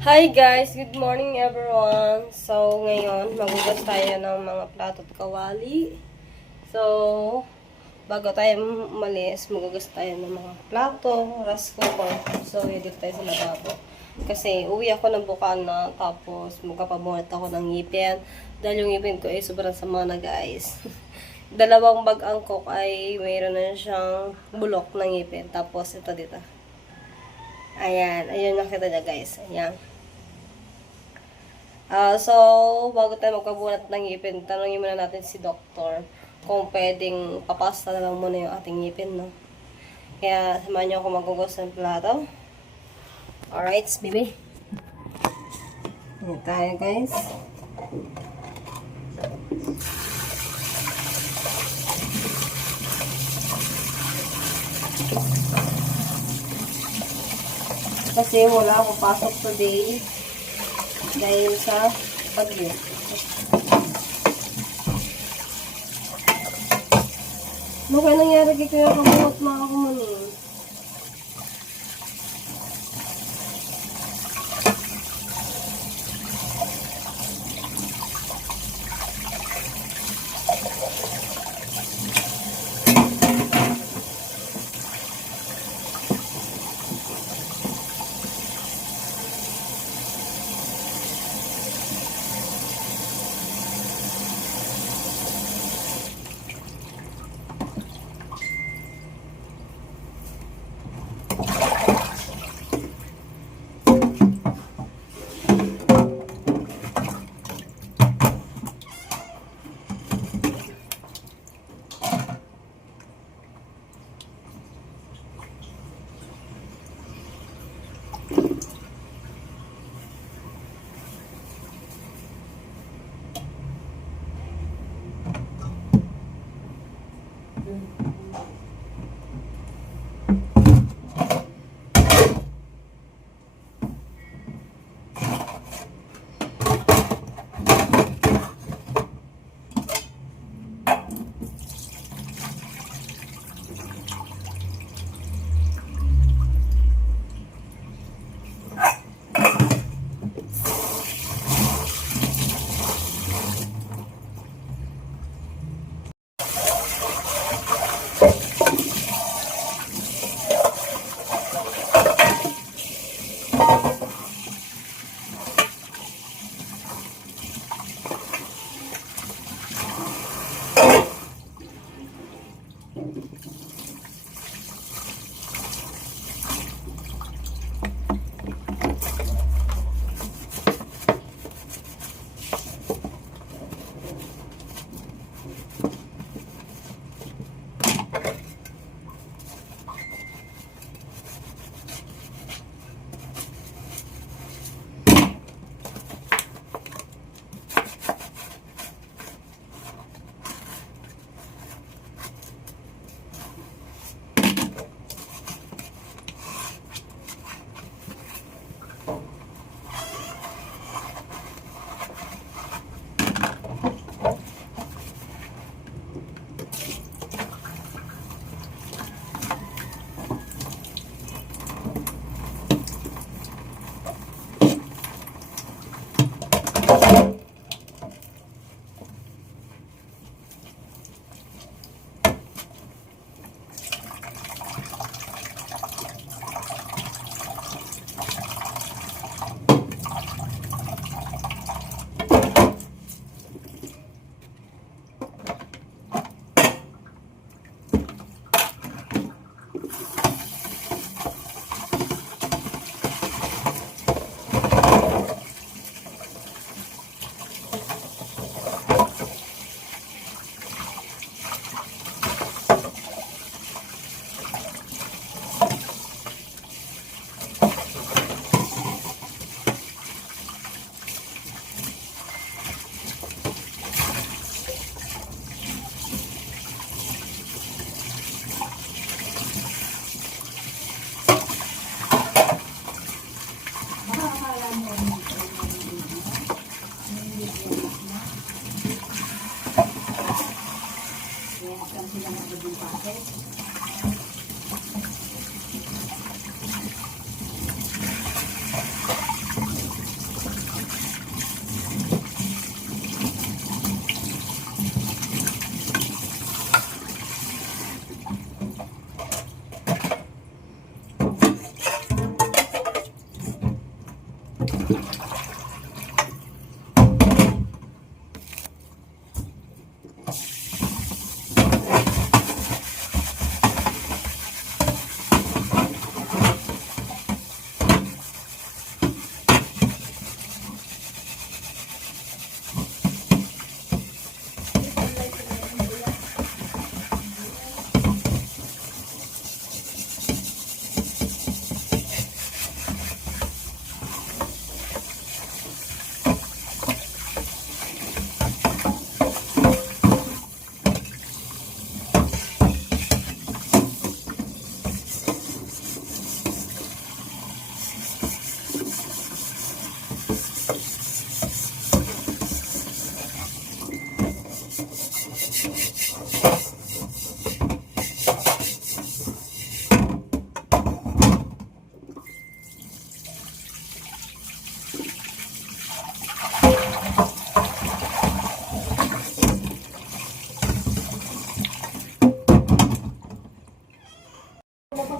Hi guys! Good morning everyone! So, ngayon, magugas tayo ng mga plato at kawali. So, bago tayo umalis, magugas tayo ng mga plato, rice cooker. So, edit tayo sa lababo. Kasi, uwi ako ng Bukana, tapos magpapabunot ako ng ngipin. Dahil yung ngipin ko ay sobrang sama na guys. Dalawang bag angkok ay mayroon na siyang bulok ng ngipin. Tapos, ito dito. Ayan, ayun nakita niya guys. Ayan. So, bago tayo magpabunat ng ngipin, tanongin muna natin si doktor kung pwedeng papasta na lang muna yung ating ngipin, no? Kaya, samahan niyo ako magugos ng plato. Alright, baby. Ayan tayo, guys. Kasi wala akong pasok today dahil sa pagyo. Ano kaya nangyari kay Kuya Kabuhat mga kumunin?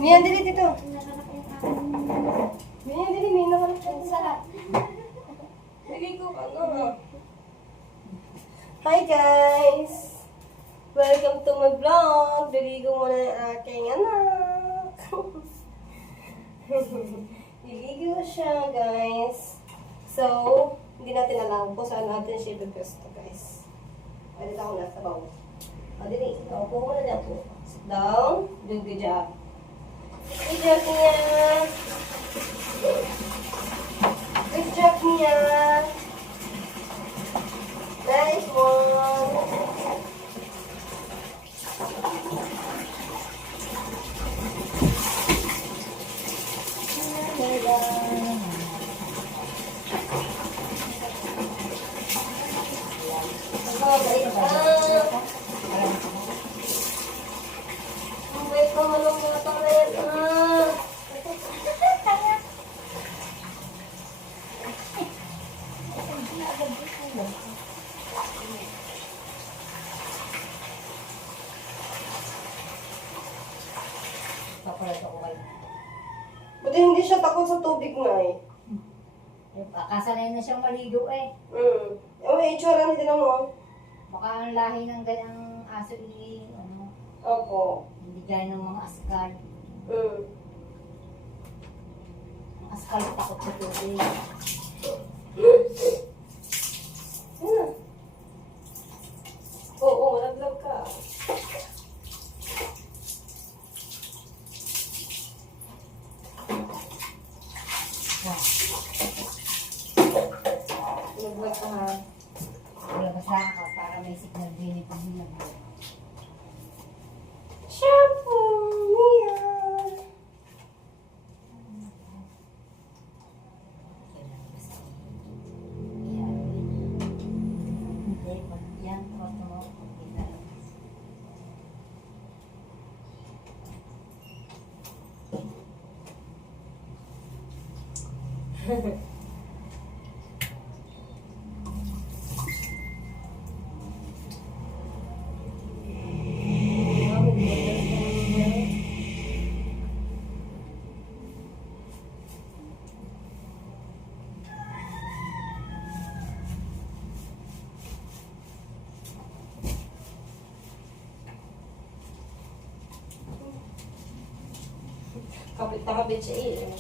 Mian, dali dito. Mian, dali. May nakalap ka sa Dali ko ka nga. Hi guys! Welcome to my vlog. Dali ko muna ang aking anak. Diligo siya guys. So, hindi natin alam kung saan natin siya ipipwesto guys. Pwede ako nasa bawo. O, dali. Upo muna na po. Sit down. Do good job. Good job niya. Good job niya. Nice one. Buti hindi siya takot sa tubig nga eh. Kasanay na siyang maligo eh. May itsura din mo. Baka ang lahi ng ganyang aso ano, Opo. hindi gaya ng mga askal. Ang askal takot sa tubig. Oo, malaglag ka. Malaglag ka ha. Labas na ako para may signal din ito nilang. Shampoo! Yan! Hindi, pag yan, koto mo, kita. Kapit na kapit siya eh.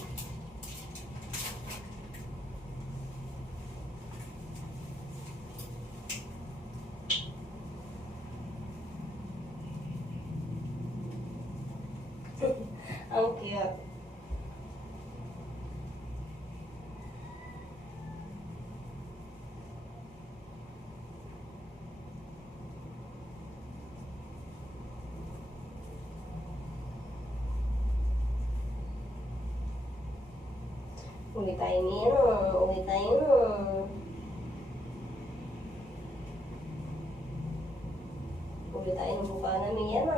Ang cute. Uwi tayo niya, uwi tayo. Uwi tayo ng mukha namin yan.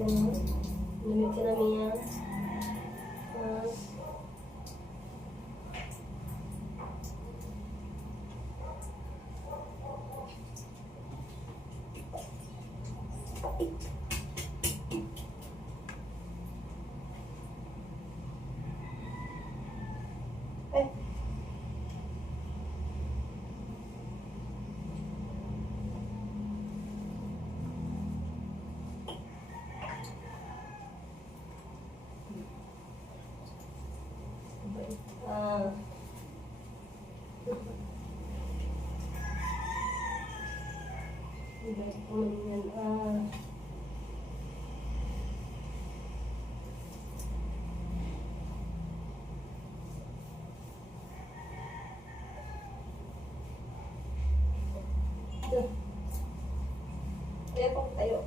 Ganun. Limit ka namin yan. Eh. Ah. Ibalik ko man yan. Ah. Kaya po tayo.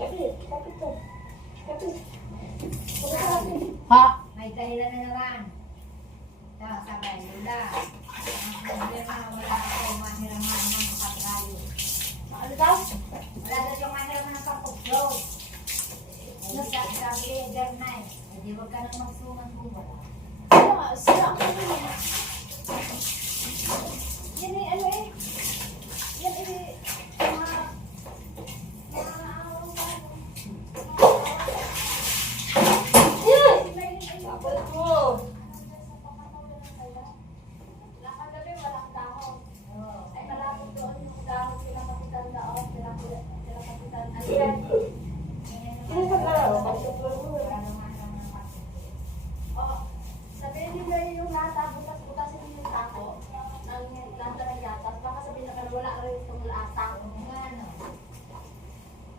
Kapit, kapit to. Kapit. Ha? May dahilan na naman. Sabay, Lula. Ang problema, wala ako mahiraman ng katrayo. Ano daw? Wala daw yung mahiraman ng pag-upload. Sabi, Gernay, hindi wag ka nang magsungan kung wala. Sila ako niya. Yan eh, ano eh. Yan eh, Kapit mo. nakagabi walang dahon. Ay malapit doon yung dahon sila kapitan doon. Sila kapitan. Ano yan? Sino ka na? Kapit mo. Oh, sabihin nila yung lata, butas-butasin yung tako ng lata ng gatas. Baka sabihin na wala rin itong lata.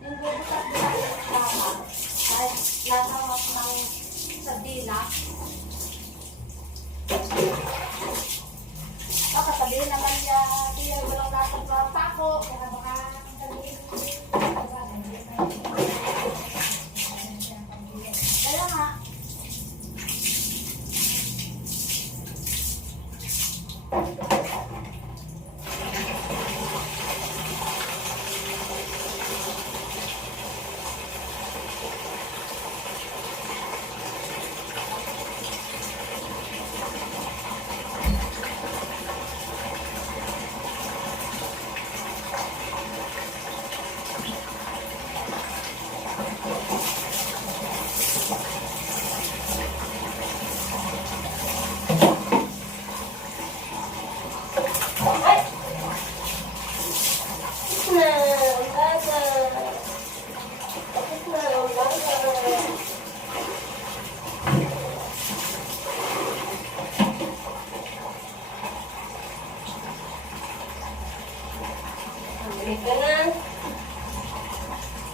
Yung butas-butasin yung lata, kahit lata ng sardina. Baka sabihin naman niya, siya walang lata sa tako. Kaya baka sabihin kaya nga, Balik ka na.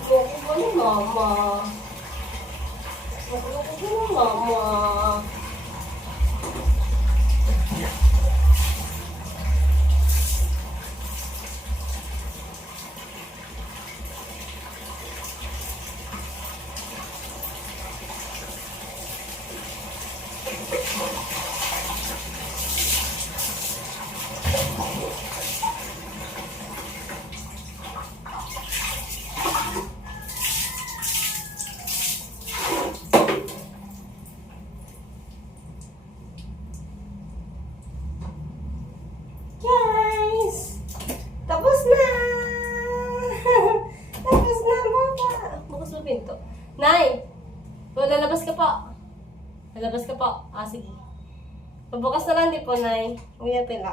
Loko ka ni mama. Loko ka ni mama. Guys! Tapos na! Tapos na, mama! Bukas mo pinto. Nay! Lalabas ka po. Lalabas ka po. Ah, sige. Pabukas na lang din po, Nay. Huwag niya pila.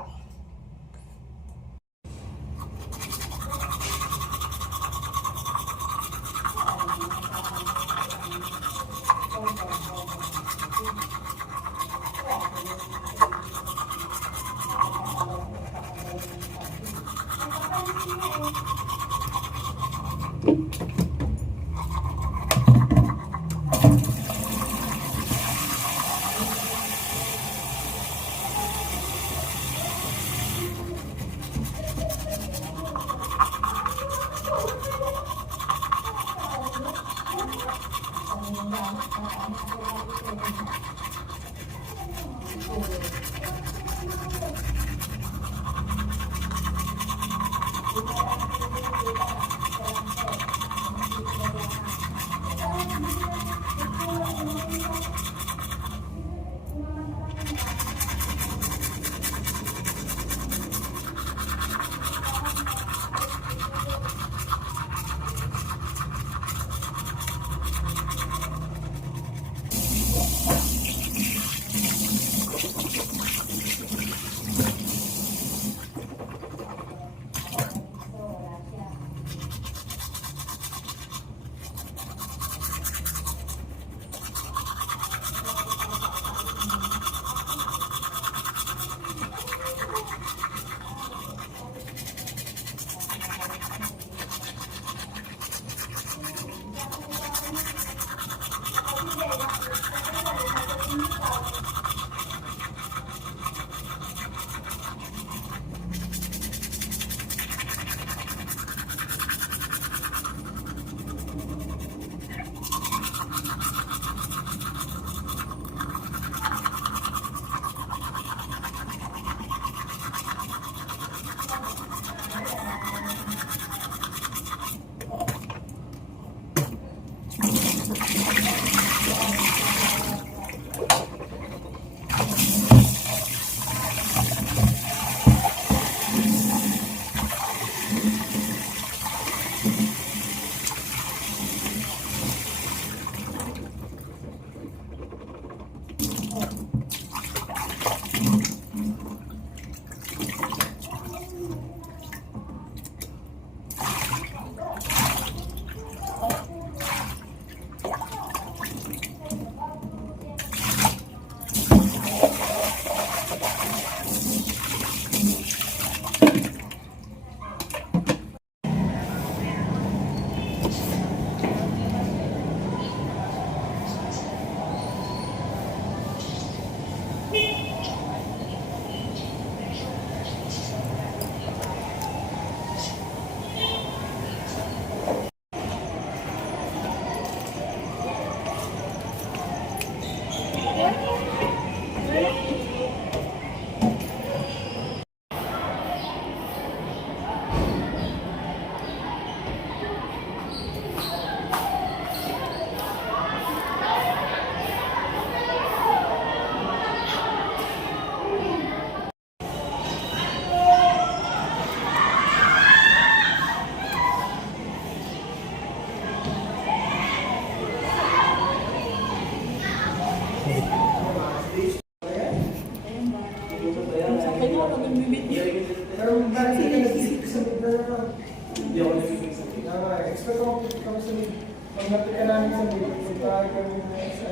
Hindi ako nagsisimsabi. Expect ako kami sa mid. Pag napika namin sa mid, punta kami sa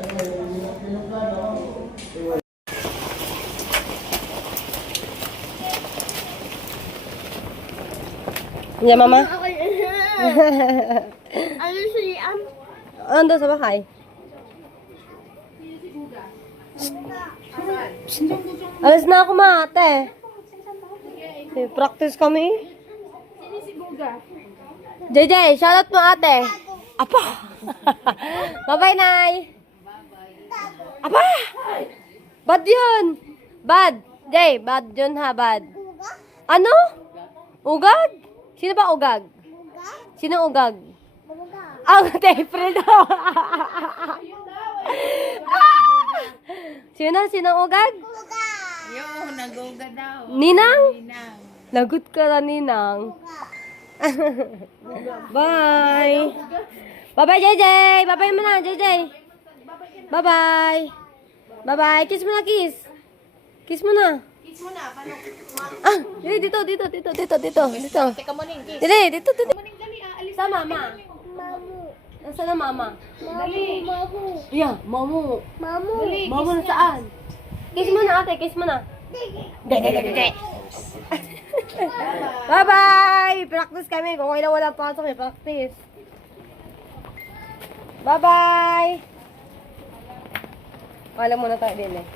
yung plano. Hindi, mama? Ano siya? Ando sa bahay. Alis na ako, ma, ate. Practice kami. Sino si Guga? JJ, shoutout mo, ate. Apa! Bye-bye, Nay. Apa! Bad yun. Bad. Jay, bad yun ha, bad. Ano? Ugag? Sino ba ugag? Sino ugag? Ang April daw. Sino ugag? Yung naguga daw. Ninang? Lagot ka na, Ninang. Bye. Bye-bye, JJ. Bye-bye mo na, JJ. Bye-bye. Bye-bye. Kiss mo na, kiss. Kiss mo na. Kiss mo na. Paano? Ah, dito. Teka mo ning kiss. Dito. Maning dali, aalis. Sa mama. Nasaan na mama? Dali. Yeah, mamu. Dali, Mamu na saan? Kiss mo na, ate. Kiss mo na. Bye-bye! Practice kami. Kung kailan wala pasok, may practice. Bye-bye! Kala muna tayo din eh.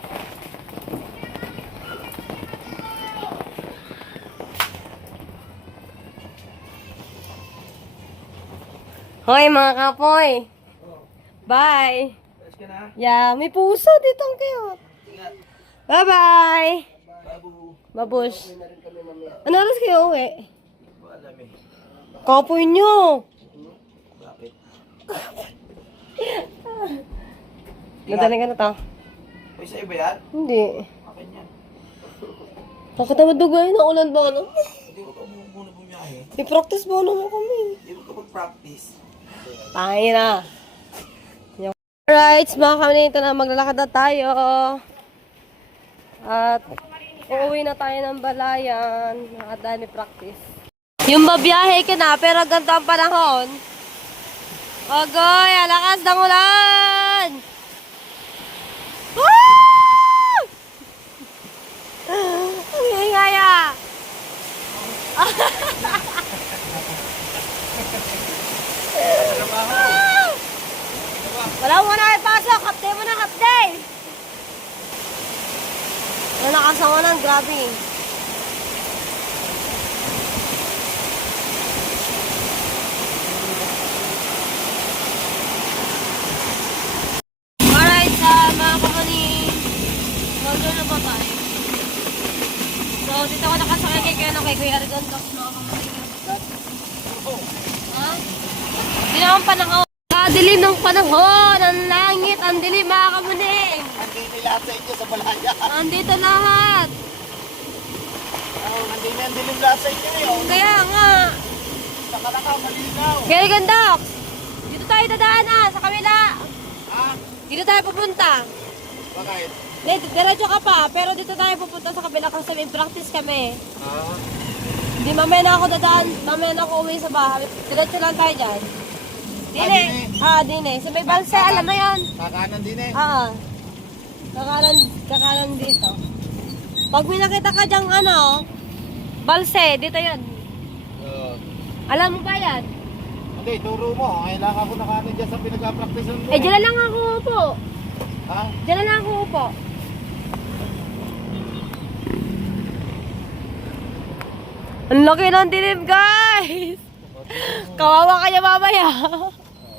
Hoy mga kapoy! Bye! Yeah, may puso dito ang cute. Bye-bye! Babush. Ano oras kayo uwi? Kapoy nyo! Nadaling ka na to? Uy, sa'yo ba yan? Hindi. Akin yan. Nakatawad dugay na ulan ba ano? Hindi ko muna bumiyahe. I-practice ba naman kami? Hindi ko mag-practice. Pangin na. Alright, mga kami nito na maglalakad na tayo. At uuwi na tayo ng Balayan. Nakadaan ni practice. Yung babiyahe ka na, pero ganito ang panahon. Agoy, alakas ng ulan! Woo! Ang ingaya! Wala mo na kayo pasok. Kapte mo na, kapte. Wala nakasawa ng grabe. Alright, mga kamaning. Order na ba tayo? So, dito ako nakasakay kay Kuya Arigon. Tapos mga kamaning. Ha? Hindi naman panahon. Dilim ng panahon, ang langit, ang dilim mga kamuning. Andito lahat sa inyo sa Balaya. Andito lahat. Andito ang dilim lahat sa inyo eh. Kaya nga. Nakalaka, malinaw. Gary Gandox, dito tayo dadaan sa kabila. Ha? Dito tayo pupunta. Bakit? Diretso ka pa, pero dito tayo pupunta sa kabila kasi may practice kami. Ah. Hindi, mamaya na ako dadaan, mamaya na ako uwi sa bahay. Diretso lang tayo dyan. Dine. Dine. Sa may balse, alam mo yan. Kakanan din eh. Kakanan dito. Pag may nakita ka dyang ano, balse, dito yan. Alam mo ba yan? Hindi, turo mo. Kailangan ko nakanin dyan sa pinag-practice mo. Eh, dyan lang ako upo. Ha? Dyan lang ako upo. Ang laki ng dilim, guys! Kawawa kanya mamaya.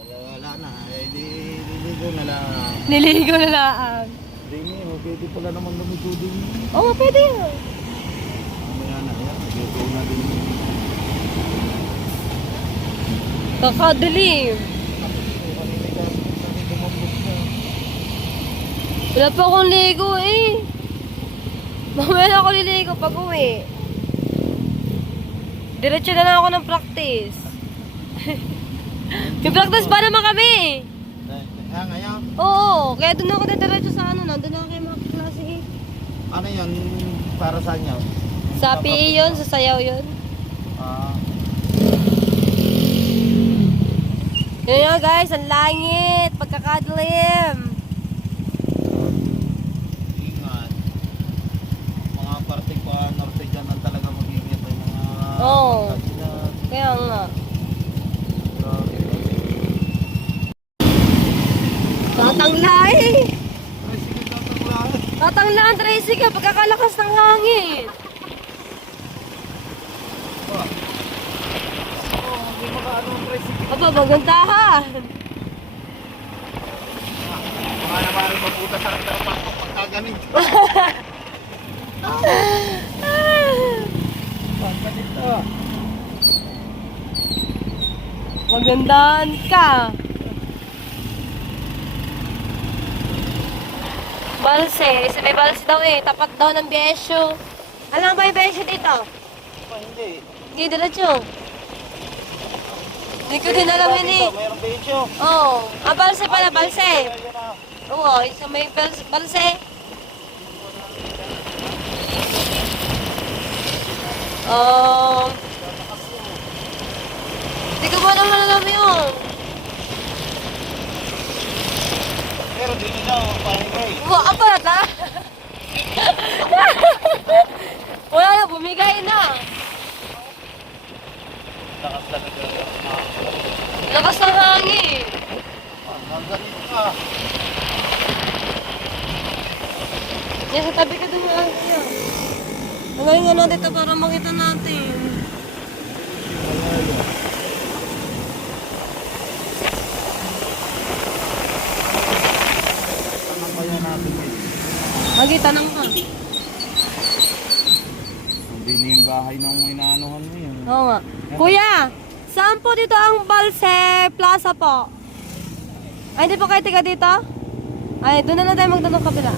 Wala na. Eh, diligo na lang. Niligo na lang. Hindi, pwede pala naman lumigo din. Oo, pwede yun. Mamaya na yan. Dito na din. Kakadilim. Wala pa akong ligo eh. Mamaya na ako liligo pag uwi. Diretso na lang ako ng practice. May practice pa naman kami. Ngayon, Oo, kaya doon ako diretso sa ano, nandun ako kay mga klase eh. ano yan para sa inyo? Sa PE yun, sa sayaw yun. Ah, Yun nga guys, ang langit. Pagkakadilim. Ingat. Mga parte ko, norte dyan na talaga mag-ingat ay mga... Oo. pagkasinan. Kaya nga. Grabe. Tatanglay. Ay, sige, tatanglaan. Tatangla ang tricycle pagkakalakas ng hangin. Oo, hindi makaano ang tricycle. Aba, magandahan. Mga naman maputa sa karapan ko pagkaganito. Pagkanito. Magandahan ka. Balse. May balse daw eh. Tapat daw ng besyo. Alam ba yung besyo dito? Hindi. Hindi, diretso. Hindi ko din alam yun eh. Mayroong bencho. Oo. Ah, balse pala, balse. Ayun na. Oo, isa may balse. Hindi ko ba naman alam yun? Pero dito daw, pahingay. Wala pa na. Wala na, bumigay na. Lakas talaga. Lakas ng hangin. Ganito ka. Yan, sa tabi ka dun nga. Nagaling nga natin ito para makita natin. Tanong pa yan natin eh. Lagi, tanong ka. Hindi na yung bahay ng inaanuhan mo yun. Oo nga. Kuya, saan po dito ang Balse Plaza po? Ay, hindi po kayo tiga dito? Ay, doon na lang tayo magtanong kapila.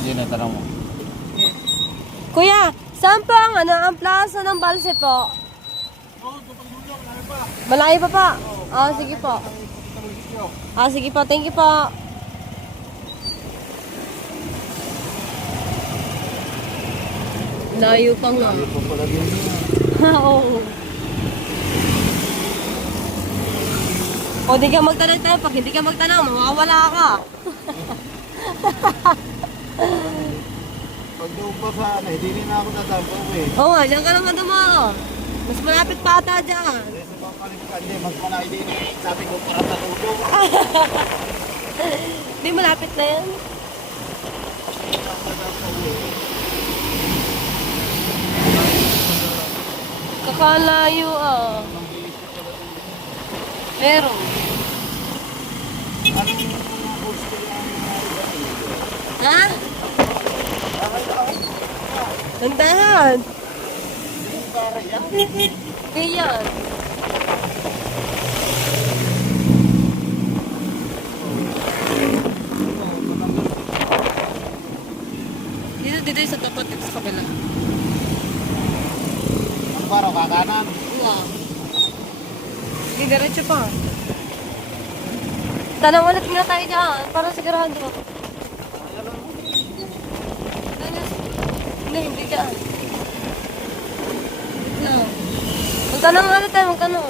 Hindi na, tanong mo. Kuya, saan po ang plaza ng Balse po? Malayo pa pa? Ah, sige po. Ah, sige po. Thank you po. Layo pa nga. Ayaw po pala din yun. Oo. O, di ka magtanong-tanong. Pag hindi ka magtanong, mawawala ka. Pag doon pa sa ano, hindi rin ako natapaw eh. Oo nga, diyan ka lang dumaro. Mas malapit pa ata dyan. Kasi sa pangkalimutan, hindi, mas malaki din eh. Sabi ko, para sa ulo. Di malapit na yan. Kakalayo ah. Meron. Ha? Nandahan. Kaya. Dito sa tapat dito sa kabila. Ang baro, kakanan. Wow. Hindi, diretso pa. Tanong ulit nga tayo dyan, para sigurado. Hindi dyan. No. Magtanong ulit tayo, magtanong.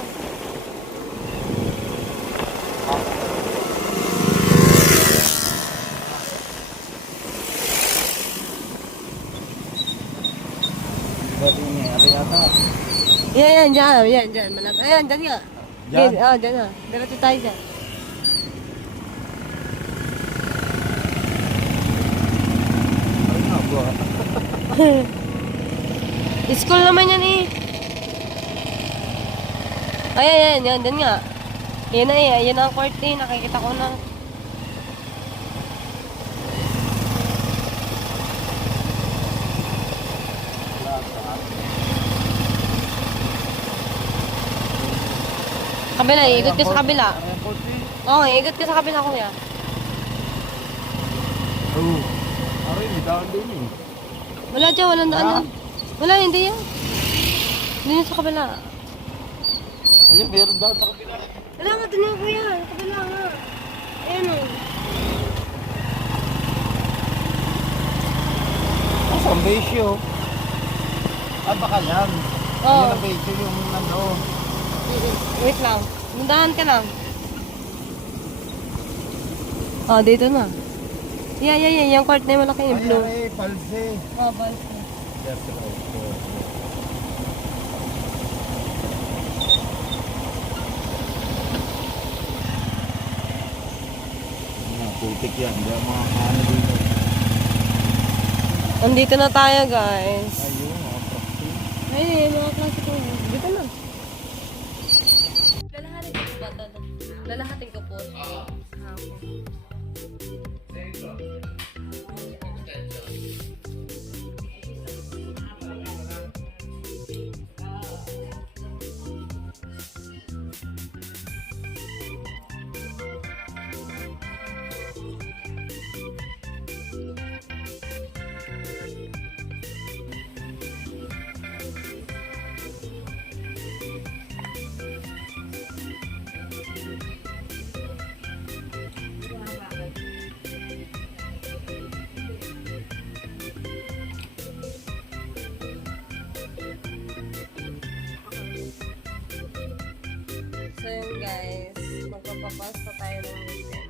Ba't yung nangyari yata? Yan, dyan. Malapit. Ayan, dyan nga. Dyan? Oo, dyan nga. Diretso tayo dyan. Ay nga po. School naman yan eh. Ayan, dyan nga. Yan na eh, yan ang court eh. Nakikita ko na. Kabila, ikot ka sa kabila. Oo, ikot ka sa kabila, kuya. Oo. Aray, may daan din eh. Wala dyan, walang daan. Wala, hindi yan. Hindi yun sa kabila. Ayun, meron daan sa kapila. Wala nga, dun yung kuya. Sa kabila nga. Ayan o. Besyo. Ah, baka yan. Oo. Yan ang besyo yung nandoon. Wait lang. Mundahan ka lang. Oh, dito na. Yeah. Yung court na yung malaki yung blue. Ay, palse. Oh, bal. Putik yan. Hindi ang mga ano dito. Nandito na tayo, guys. Ayun, mga proxy. Ay, mga klase ko. Dito na. Lalahatin ko po ba ito? Lalahatin ko po. Ah, okay. So yun guys, magpapapasta tayo ng ngipin.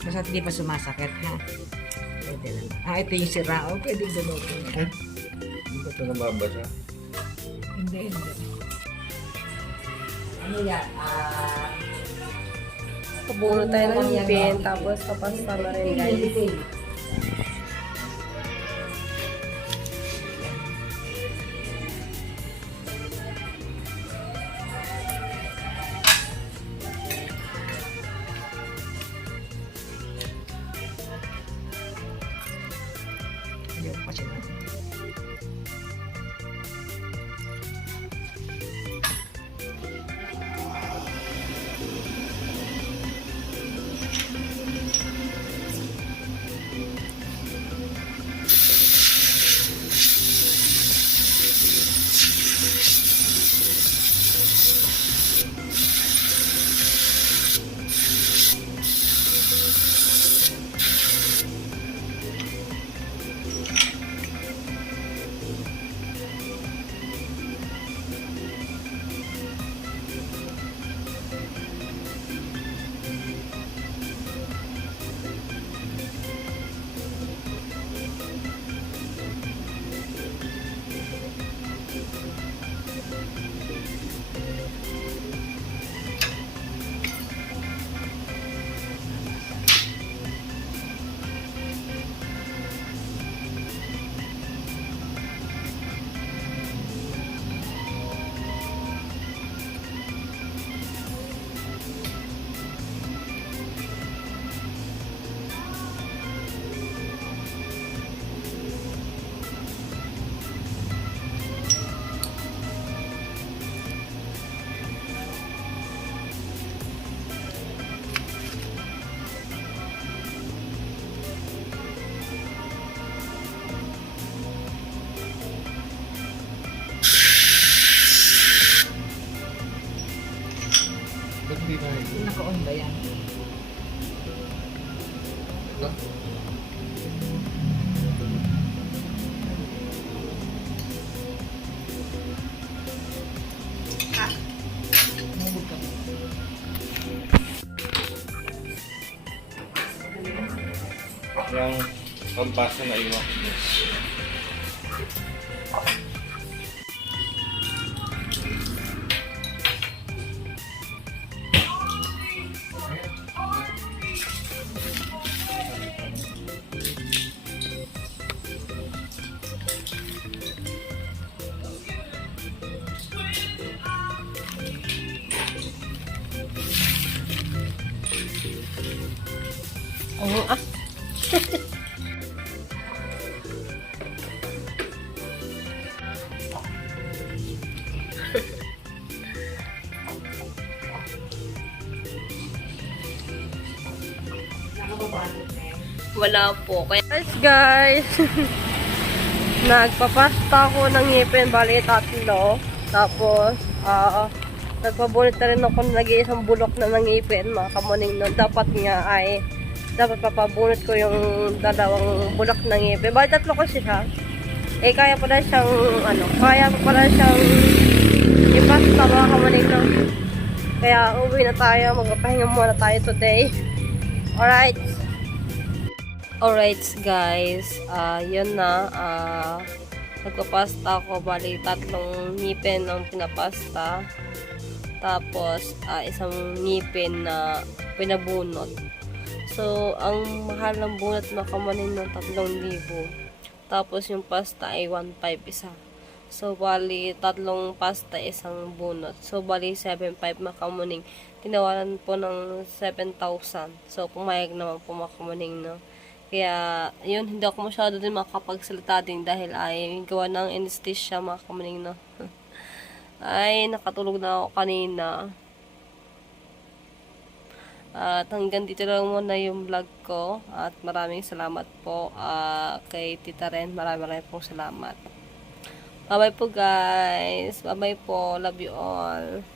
Basta hindi pa sumasakit, ha? Pwede na. Ah, ito yung sira. O, pwede gano'n. Hindi ba ito nababasa? Hindi. Ano yan? Pabuno tayo ng ngipin, tapos papasta na rin guys. Hindi ko kasi na. Ba't hindi tayo? Naka-on ba yan? Mabog ka. Yung pampasa na iwan. Oo, ah. Nakababalot na yan. Wala po. Kaya guys, nagpapasta ko ng ngipin, bali 3. Tapos, Nagpabunot na rin ako ng nag-iisang bulok na mangipin, mga kamuning no. Dapat papabunot ko yung dalawang bulok ng ngipin. Bakit tatlo kasi siya? Eh, kaya pa na siyang, kaya pa na siyang ipasta, mga kamuning no. Kaya uwi na tayo, magpapahinga muna tayo today. Alright. Alright guys, yun na. Nagpapasta ako, bali 3 ngipin ang pinapasta. Tapos, isang ngipin na pinabunot. So, ang mahal ng bunot na kamanin ng 3,000. Tapos, yung pasta ay 1,500 isa. So, bali 3 pasta, isang bunot. So, bali 7,500 makamuning. Tinawaran po ng 7,000. So, pumayag naman po makamuning, no. Kaya, yun, hindi ako masyado din makapagsalita din dahil ay gawa ng anesthesia makamuning, no. Ay, nakatulog na ako kanina. At hanggang dito lang muna yung vlog ko. At maraming salamat po kay Tita Ren. Maraming pong salamat. Bye-bye po guys. Bye-bye po. Love you all.